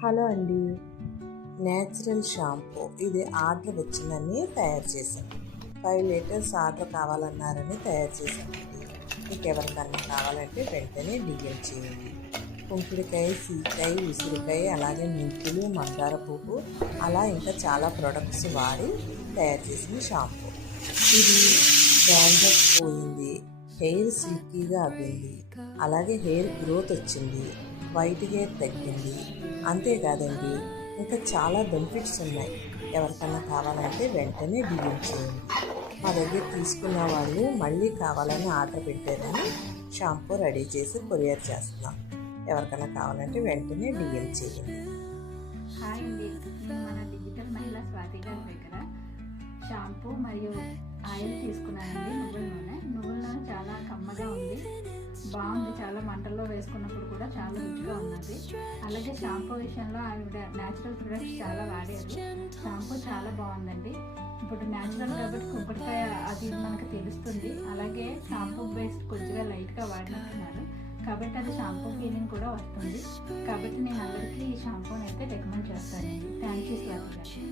Hello అండి, natural shampoo ఇది order వచ్చిందని తయారు చేశాను. 5 లీటర్స్ ఆర్డర్ కావాలన్నారని తయారు చేశానండి. మీకు ఎవరికన్నా కావాలంటే వెంటనే డిఎం చేయండి. కుంకుడికాయ, సీకాయ, ఉసిరికాయ, అలాగే మెంతులు, మందార పువ్వు, అలా ఇంకా చాలా ప్రొడక్ట్స్ వాడి తయారు చేసిన షాంపూ. ఇది డాండ్రఫ్ పోయింది, హెయిర్ సిల్కీగా అవ్వింది, అలాగే హెయిర్ గ్రోత్ వచ్చింది, వైట్ హెయిర్ తగ్గింది. అంతేకాదండి, ఇంకా చాలా బెనిఫిట్స్ ఉన్నాయి. ఎవరికన్నా కావాలంటే వెంటనే డిఎం చేయండి. మా దగ్గర తీసుకున్న వాళ్ళు మళ్ళీ కావాలని ఆర్డర్ పెట్టారని షాంపూ రెడీ చేసి కొరియర్ చేస్తున్నాం. ఎవరికైనా కావాలంటే వెంటనే డిఎం చేయండి. హాయ్ అండి, నేను మన డిజిటల్ మహిళా స్వాతి గారి దగ్గర షాంపూ మరియు ఆయిల్ తీసుకున్నానండి. నువ్వుల నూనె చాలా కమ్మగా ఉంది, బాగుంది. చాలా మంటల్లో వేసుకున్నప్పుడు కూడా చాలా రుచిగా ఉన్నది. అలాగే షాంపూ విషయంలో ఆవిడ న్యాచురల్ ప్రొడక్ట్స్ చాలా వాడారు. షాంపూ చాలా బాగుందండి. ఇప్పుడు న్యాచురల్ కాబట్టి కుంకుడుకాయ అది మనకు తెలుస్తుంది. అలాగే షాంపూ బేస్ కొద్దిగా లైట్గా వాడినట్టున్నారు కాబట్టి అది షాంపూ ఫీలింగ్ కూడా వస్తుంది. కాబట్టి నేను అందరికీ ఈ షాంపూని అయితే రికమెండ్ చేస్తానండి. థ్యాంక్ యూ స్వాతి గారు.